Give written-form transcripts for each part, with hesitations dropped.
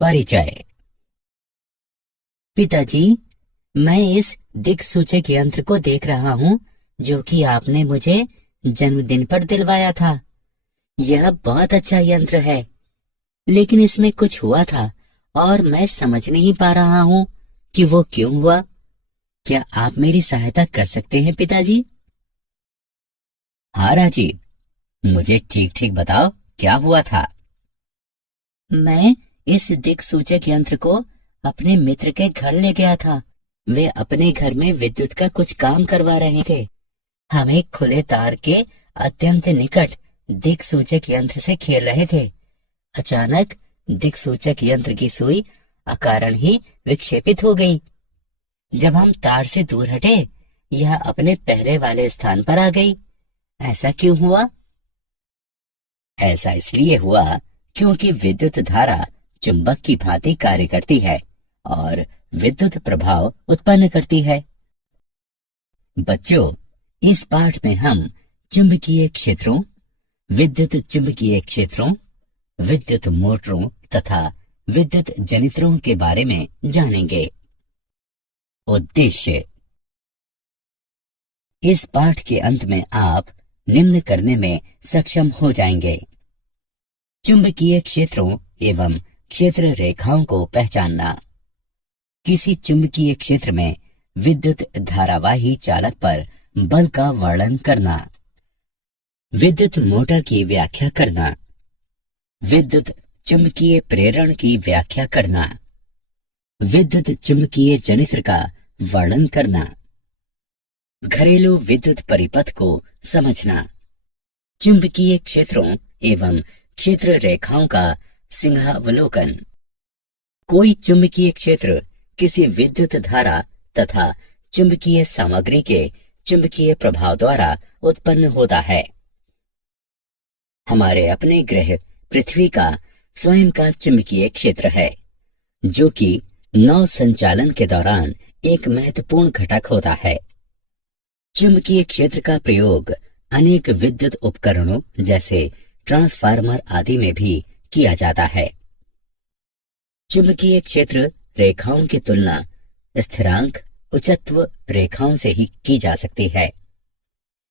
परिचय। पिताजी, मैं इस दिक्सूचक यंत्र को देख रहा हूँ जो कि आपने मुझे जन्मदिन पर दिलवाया था। यह बहुत अच्छा यंत्र है, लेकिन इसमें कुछ हुआ था और मैं समझ नहीं पा रहा हूँ कि वो क्यों हुआ। क्या आप मेरी सहायता कर सकते हैं पिताजी? हाँ राजीव, मुझे ठीक ठीक बताओ क्या हुआ था। मैं इस दिक्सूचक यंत्र को अपने मित्र के घर ले गया था। वे अपने घर में विद्युत का कुछ काम करवा रहे थे। हम एक खुले तार के अत्यंत निकट दिक्सूचक यंत्र से खेल रहे थे। अचानक दिक्सूचक यंत्र की सुई अकारण ही विक्षेपित हो गई। जब हम तार से दूर हटे, यह अपने पहले वाले स्थान पर आ गई। ऐसा क्यों हुआ? ऐसा इसलिए हुआ क्योंकि विद्युत धारा चुंबक की भांति कार्य करती है और विद्युत प्रभाव उत्पन्न करती है। बच्चों, इस पाठ में हम चुंबकीय क्षेत्रों, विद्युत चुंबकीय क्षेत्रों, विद्युत मोटरों तथा विद्युत जनित्रों के बारे में जानेंगे। उद्देश्य। इस पाठ के अंत में आप निम्न करने में सक्षम हो जाएंगे: चुंबकीय क्षेत्रों एवं क्षेत्र रेखाओं को पहचानना, किसी चुंबकीय क्षेत्र में विद्युत धारावाही चालक पर बल का वर्णन करना, विद्युत मोटर की व्याख्या करना, विद्युत चुंबकीय प्रेरण की व्याख्या करना, विद्युत चुंबकीय जनित्र का वर्णन करना, घरेलू विद्युत परिपथ को समझना, चुंबकीय क्षेत्रों एवं क्षेत्र रेखाओं का सिंहावलोकन। कोई चुंबकीय क्षेत्र किसी विद्युत धारा तथा चुंबकीय सामग्री के चुंबकीय प्रभाव द्वारा उत्पन्न होता है। हमारे अपने ग्रह पृथ्वी का स्वयं का चुंबकीय क्षेत्र है, जो कि नौ संचालन के दौरान एक महत्वपूर्ण घटक होता है। चुंबकीय क्षेत्र का प्रयोग अनेक विद्युत उपकरणों जैसे ट्रांसफार्मर आदि में भी किया जाता है। चुंबकीय क्षेत्र रेखाओं की तुलना स्थिरांक उच्चत्व रेखाओं से ही की जा सकती है,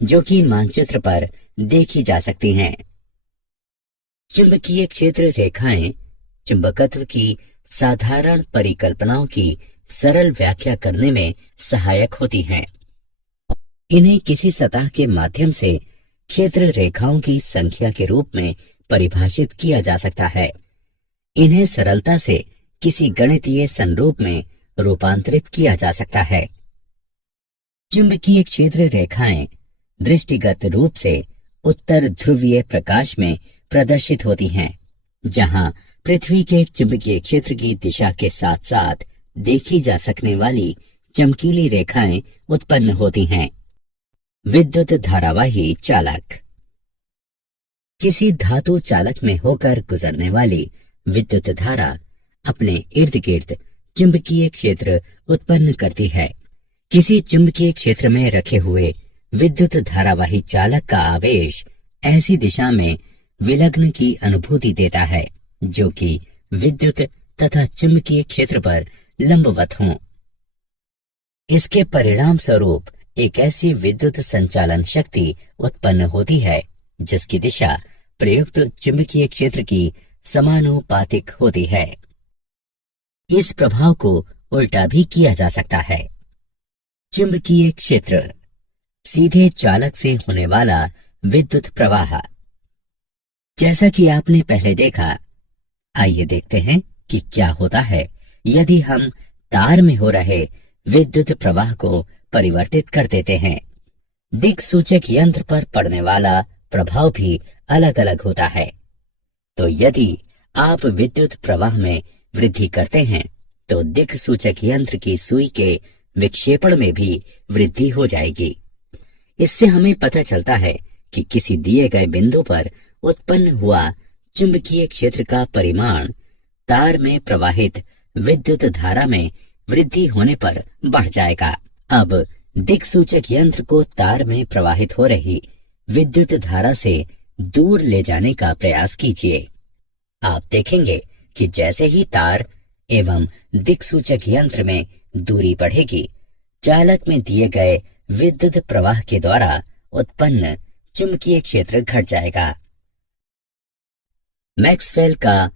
जो कि मानचित्र पर देखी जा सकती हैं। चुंबकीय क्षेत्र रेखाएं चुंबकत्व की साधारण परिकल्पनाओं की सरल व्याख्या करने में सहायक होती हैं। इन्हें किसी सतह के माध्यम से क्षेत्र रेखाओं की संख्या के रूप में परिभाषित किया जा सकता है। इन्हें सरलता से किसी गणितीय संरूप में रूपांतरित किया जा सकता है। चुंबकीय क्षेत्र रेखाएं दृष्टिगत रूप से उत्तर ध्रुवीय प्रकाश में प्रदर्शित होती हैं, जहां पृथ्वी के चुंबकीय क्षेत्र की दिशा के साथ साथ देखी जा सकने वाली चमकीली रेखाएं उत्पन्न होती हैं। विद्युत धारावाही चालक। किसी धातु चालक में होकर गुजरने वाली विद्युत धारा अपने इर्द गिर्द चुंबकीय क्षेत्र उत्पन्न करती है। किसी चुंबकीय क्षेत्र में रखे हुए विद्युत धारावाही चालक का आवेश ऐसी दिशा में विलग्न की अनुभूति देता है जो कि विद्युत तथा चुंबकीय क्षेत्र पर लंबवत हों। इसके परिणाम स्वरूप एक ऐसी विद्युत संचालन शक्ति उत्पन्न होती है जिसकी दिशा प्रयुक्त चुंबकीय क्षेत्र की समानुपातिक होती है। इस प्रभाव को उल्टा भी किया जा सकता है। चुंबकीय क्षेत्र, सीधे चालक से होने वाला विद्युत प्रवाह। जैसा कि आपने पहले देखा, आइए देखते हैं कि क्या होता है यदि हम तार में हो रहे विद्युत प्रवाह को परिवर्तित कर देते हैं। दिक्सूचक यंत्र पर पड़ने वाला प्रभाव भी अलग अलग होता है। तो यदि आप विद्युत प्रवाह में वृद्धि करते हैं तो दिक्सूचक यंत्र की सुई के विक्षेपण में भी वृद्धि हो जाएगी। इससे हमें पता चलता है कि किसी दिए गए बिंदु पर उत्पन्न हुआ चुंबकीय क्षेत्र का परिमाण तार में प्रवाहित विद्युत धारा में वृद्धि होने पर बढ़ जाएगा। अब दिक्सूचक यंत्र को तार में प्रवाहित हो रही विद्युत धारा से दूर ले जाने का प्रयास कीजिए। आप देखेंगे कि जैसे ही तार एवं दिक्सूचक यंत्र में दूरी बढ़ेगी, चालक में दिए गए विद्युत प्रवाह के द्वारा उत्पन्न चुंबकीय क्षेत्र घट जाएगा। मैक्सवेल का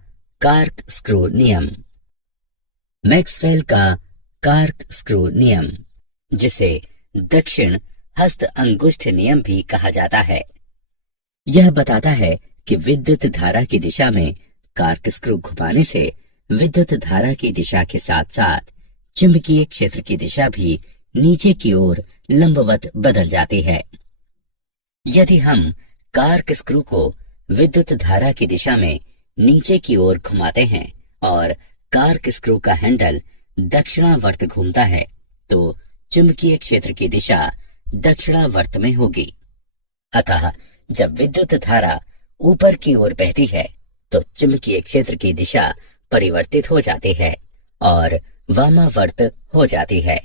कार्क स्क्रू नियम। मैक्सवेल का कार्क स्क्रू नियम, जिसे दक्षिण हस्त अंगुष्ठ नियम भी कहा जाता है, यह बताता है कि विद्युत धारा की दिशा में कार्क स्क्रू घुमाने से विद्युत धारा की दिशा के साथ साथ चुंबकीय क्षेत्र की दिशा भी नीचे की ओर लंबवत बदल जाती है। यदि हम कार्क स्क्रू को विद्युत धारा की दिशा में नीचे की ओर घुमाते हैं और कार्क स्क्रू का हैंडल दक्षिणावर्त घूमता है, तो चुंबकीय क्षेत्र की दिशा दक्षिणावर्त में होगी। अतः जब विद्युत धारा ऊपर की ओर बहती है तो चुंबकीय क्षेत्र की दिशा परिवर्तित हो जाती है और वामावर्त हो जाती है।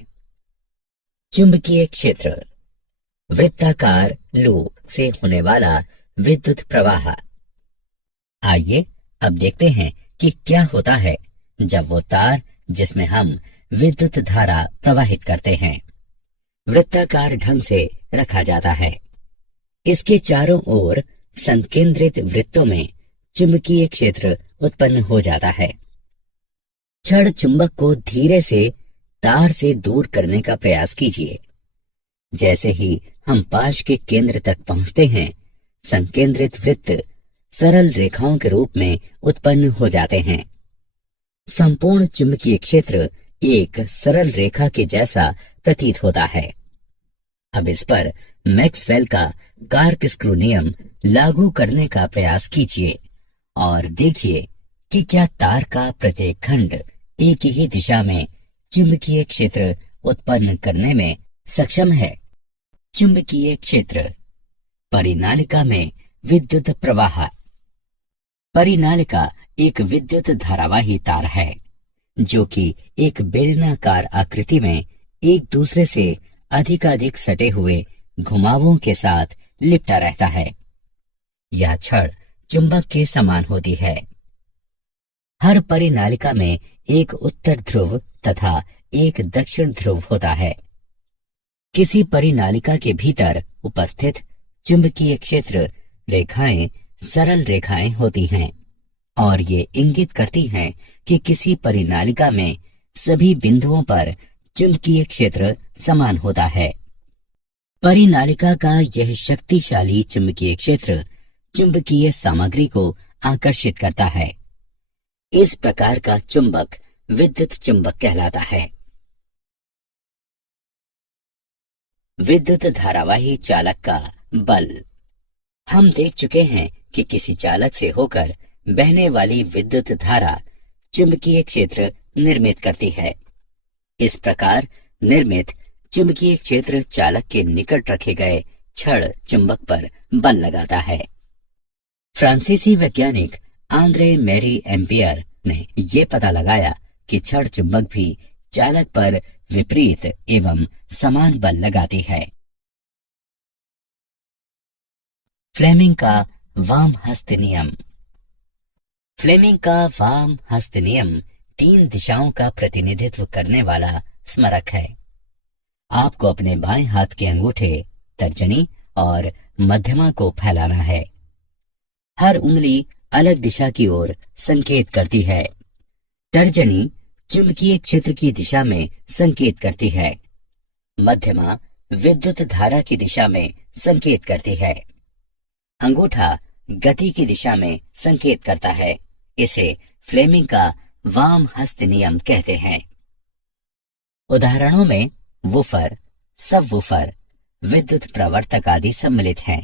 चुंबकीय क्षेत्र, वृत्ताकार लूप से होने वाला विद्युत प्रवाह। आइए अब देखते हैं कि क्या होता है जब वो तार जिसमें हम विद्युत धारा प्रवाहित करते हैं वृत्ताकार ढंग से रखा जाता है। इसके चारों ओर संकेंद्रित वृत्तों में चुंबकीय क्षेत्र उत्पन्न हो जाता है। छड़ चुंबक को धीरे से तार से दूर करने का प्रयास कीजिए। जैसे ही हम पाश के केंद्र तक पहुंचते हैं, संकेंद्रित वृत्त सरल रेखाओं के रूप में उत्पन्न हो जाते हैं। संपूर्ण चुंबकीय क्षेत्र एक सरल रेखा के जैसा प्रतीत होता है। अब इस पर मैक्सवेल का कार्क स्क्रू नियम लागू करने का प्रयास कीजिए और देखिए कि क्या तार का प्रत्येक खंड एक ही दिशा में चुंबकीय क्षेत्र उत्पन्न करने में सक्षम है। चुंबकीय क्षेत्र, परिनालिका में विद्युत प्रवाह। परिनालिका एक विद्युत धारावाही तार है जो कि एक बेलनाकार आकृति में एक दूसरे से अधिकाधिक सटे हुए घुमावों के साथ लिपटा रहता है। यह छड़ चुंबक के समान होती है। हर परिनालिका में एक उत्तर ध्रुव तथा एक दक्षिण ध्रुव होता है। किसी परिनालिका के भीतर उपस्थित चुंबकीय क्षेत्र रेखाएं सरल रेखाएं होती हैं और ये इंगित करती हैं कि किसी परिनालिका में सभी बिंदुओं पर चुंबकीय क्षेत्र समान होता है। परिनालिका का यह शक्तिशाली चुंबकीय क्षेत्र चुंबकीय सामग्री को आकर्षित करता है। इस प्रकार का चुंबक विद्युत चुंबक कहलाता है। विद्युत धारावाही चालक का बल। हम देख चुके हैं कि किसी चालक से होकर बहने वाली विद्युत धारा चुंबकीय क्षेत्र निर्मित करती है। इस प्रकार निर्मित चुंबकीय क्षेत्र चालक के निकट रखे गए छड़ चुंबक पर बल लगाता है। फ्रांसीसी वैज्ञानिक आंद्रे मैरी एम्पियर ने ये पता लगाया कि छड़ चुंबक भी चालक पर विपरीत एवं समान बल लगाती है। फ्लेमिंग का वाम हस्त नियम। फ्लेमिंग का वाम हस्त नियम 3 दिशाओं का प्रतिनिधित्व करने वाला स्मारक है। आपको अपने बाएं हाथ के अंगूठे, तर्जनी और मध्यमा को फैलाना है। हर उंगली अलग दिशा की ओर संकेत करती है। तर्जनी चुंबकीय क्षेत्र की दिशा में संकेत करती है। मध्यमा विद्युत धारा की दिशा में संकेत करती है। अंगूठा गति की दिशा में संकेत करता है। इसे फ्लेमिंग का वाम हस्त नियम कहते हैं। उदाहरणों में वूफर, सब वूफर, विद्युत प्रवर्तक आदि सम्मिलित हैं।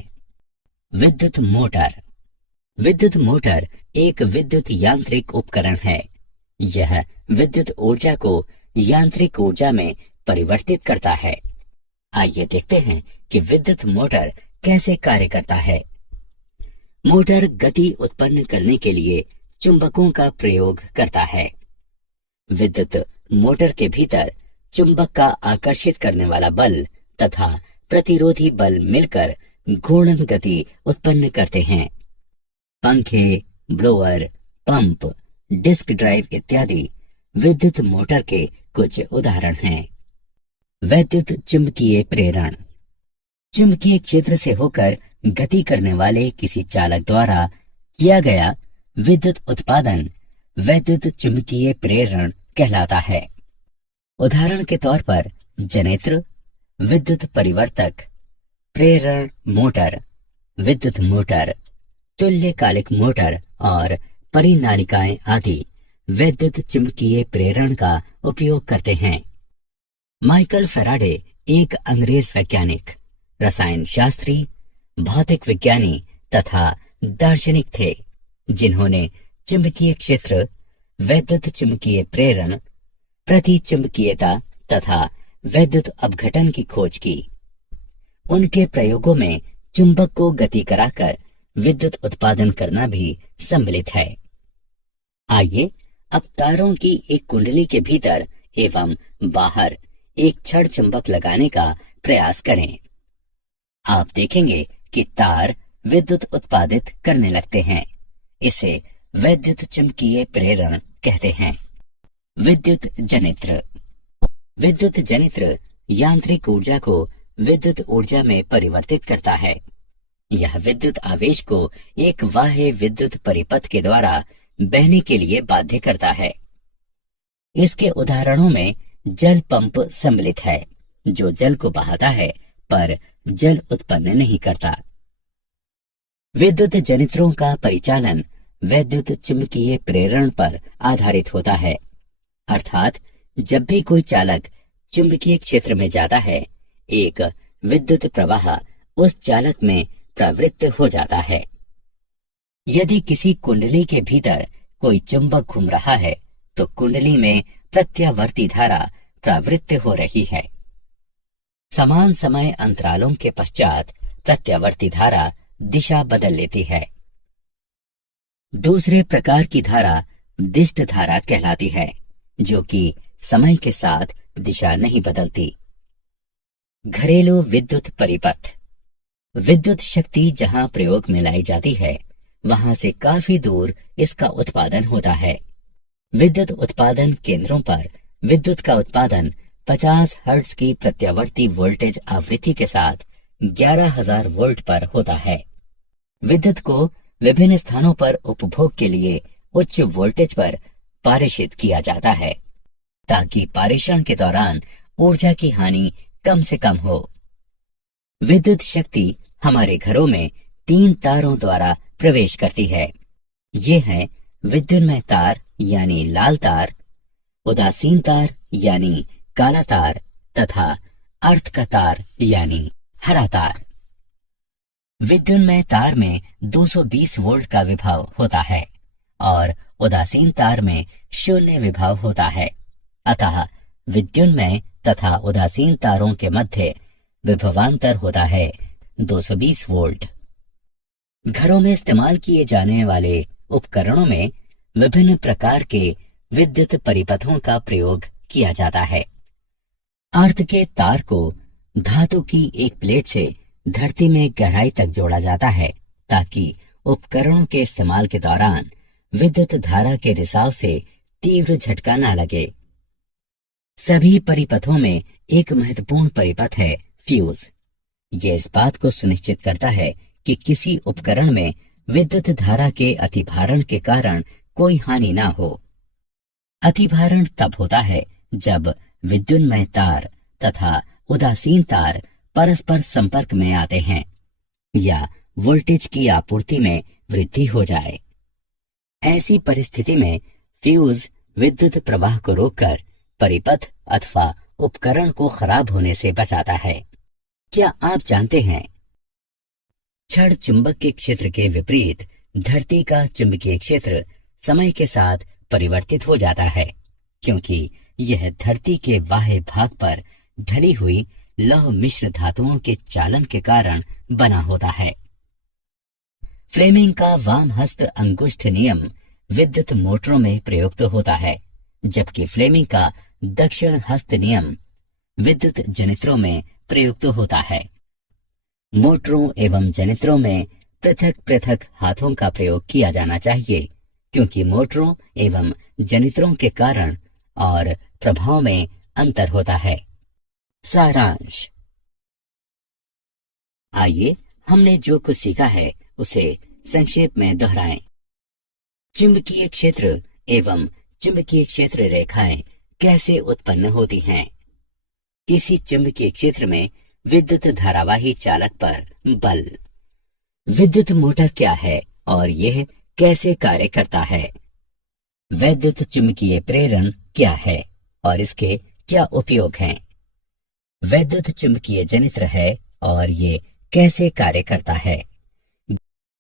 विद्युत मोटर। विद्युत मोटर एक विद्युत यांत्रिक उपकरण है। यह विद्युत ऊर्जा को यांत्रिक ऊर्जा में परिवर्तित करता है। आइए देखते हैं कि विद्युत मोटर कैसे कार्य करता है। मोटर गति उत्पन्न करने के लिए चुंबकों का प्रयोग करता है। विद्युत मोटर के भीतर चुंबक का आकर्षित करने वाला बल तथा प्रतिरोधी बल मिलकर घूर्णन गति उत्पन्न करते हैं। पंखे, ब्लोअर, पंप, डिस्क ड्राइव इत्यादि विद्युत मोटर के कुछ उदाहरण हैं। वैद्युत चुंबकीय प्रेरण। चुंबकीय क्षेत्र से होकर गति करने वाले किसी चालक द्वारा किया गया विद्युत उत्पादन वैद्युत चुंबकीय प्रेरण कहलाता है। उदाहरण के तौर पर जनरेटर, विद्युत परिवर्तक, प्रेरण मोटर, विद्युत मोटर, तुल्यकालिक मोटर और परिनालिकाएं आदि वैद्युत चुंबकीय प्रेरण का उपयोग करते हैं। माइकल फैराडे एक अंग्रेज वैज्ञानिक, रसायन शास्त्री, भौतिक विज्ञानी तथा दार्शनिक थे, जिन्होंने चुंबकीय क्षेत्र, वैद्युत चुंबकीय प्रेरण, प्रति चुंबकीयता तथा वैद्युत अपघटन की खोज की। उनके प्रयोगों में चुंबक को गति कराकर विद्युत उत्पादन करना भी सम्मिलित है। आइए अब तारों की एक कुंडली के भीतर एवं बाहर एक छड़ चुंबक लगाने का प्रयास करें। आप देखेंगे कि तार विद्युत उत्पादित करने लगते हैं। इसे वैद्युत चुंबकीय प्रेरण कहते हैं। विद्युत जनित्र। विद्युत जनित्र यांत्रिक ऊर्जा को विद्युत ऊर्जा में परिवर्तित करता है। यह विद्युत आवेश को एक बाह्य विद्युत परिपथ के द्वारा बहने के लिए बाध्य करता है। इसके उदाहरणों में जल पंप सम्मिलित है, जो जल को बहाता है पर जल उत्पन्न नहीं करता। विद्युत जनित्रों का परिचालन वैद्युत चुंबकीय प्रेरण पर आधारित होता है, अर्थात जब भी कोई चालक चुंबकीय क्षेत्र में जाता है, एक विद्युत प्रवाह उस चालक में प्रवृत्त हो जाता है। यदि किसी कुंडली के भीतर कोई चुंबक घूम रहा है तो कुंडली में प्रत्यावर्ती धारा प्रवृत्त हो रही है। समान समय अंतरालों के पश्चात प्रत्यावर्ती धारा दिशा बदल लेती है। दूसरे प्रकार की धारा दिष्ट धारा कहलाती है, जो कि समय के साथ दिशा नहीं बदलती। घरेलू विद्युत परिपथ। विद्युत शक्ति जहां प्रयोग में लाई जाती है, वहां से काफी दूर इसका उत्पादन होता है। विद्युत उत्पादन केंद्रों पर विद्युत का उत्पादन 50 हर्ट्ज की प्रत्यावर्ती वोल्टेज आवृत्ति के साथ 11,000 वोल्ट पर होता है। विद्युत को विभिन्न स्थानों पर उपभोग के लिए उच्च वोल्टेज पर पारेषित किया जाता है, ताकि पारेषण के दौरान ऊर्जा की हानि कम से कम हो। विद्युत शक्ति हमारे घरों में 3 तारों द्वारा प्रवेश करती है। ये हैं विद्युन्मय तार यानी लाल तार, उदासीन तार यानी काला तार तथा अर्थ का तार यानी हरा तार। विद्युन्मय तार में 220 वोल्ट का विभव होता है और उदासीन तार में 0 विभव होता है। अतः विद्युन्मय तथा उदासीन तारों के मध्य विभवांतर होता है 220 वोल्ट। घरों में इस्तेमाल किए जाने वाले उपकरणों में विभिन्न प्रकार के विद्युत परिपथों का प्रयोग किया जाता है। अर्थ के तार को धातु की एक प्लेट से धरती में गहराई तक जोड़ा जाता है, ताकि उपकरणों के इस्तेमाल के दौरान विद्युत धारा के रिसाव से तीव्र झटका न लगे। सभी परिपथों में एक महत्वपूर्ण परिपथ है फ्यूज। यह इस बात को सुनिश्चित करता है कि किसी उपकरण में विद्युत धारा के अतिभारण के कारण कोई हानि ना हो। अतिभारण तब होता है जब विद्युन्मय तार तथा उदासीन तार परस्पर संपर्क में आते हैं या वोल्टेज की आपूर्ति में वृद्धि हो जाए। ऐसी परिस्थिति में फ्यूज विद्युत प्रवाह को रोककर परिपथ अथवा उपकरण को खराब होने से बचाता है। क्या आप जानते हैं, छड़ चुंबक के क्षेत्र के विपरीत धरती का चुंबकीय क्षेत्र समय के साथ परिवर्तित हो जाता है, क्योंकि यह धरती के बाह्य भाग पर ढली हुई लौह मिश्र धातुओं के चालन के कारण बना होता है। फ्लेमिंग का वाम हस्त अंगुष्ठ नियम विद्युत मोटरों में प्रयुक्त होता है, जबकि फ्लेमिंग का दक्षिण हस्त नियम विद्युत जनित्रों में प्रयुक्त होता है। मोटरों एवं जनित्रों में पृथक पृथक हाथों का प्रयोग किया जाना चाहिए, क्योंकि मोटरों एवं जनित्रों के कारण और प्रभाव में अंतर होता है। सारांश। आइए हमने जो कुछ सीखा है उसे संक्षेप में दोहराएं। चुंबकीय क्षेत्र एवं चुंबकीय क्षेत्र रेखाएं कैसे उत्पन्न होती हैं? किसी चुंबकीय क्षेत्र में विद्युत धारावाही चालक पर बल। विद्युत मोटर क्या है और यह कैसे कार्य करता है? वैद्युत चुंबकीय प्रेरण क्या है और इसके क्या उपयोग हैं? वैद्युत चुंबकीय जनित्र है और ये कैसे कार्य करता है?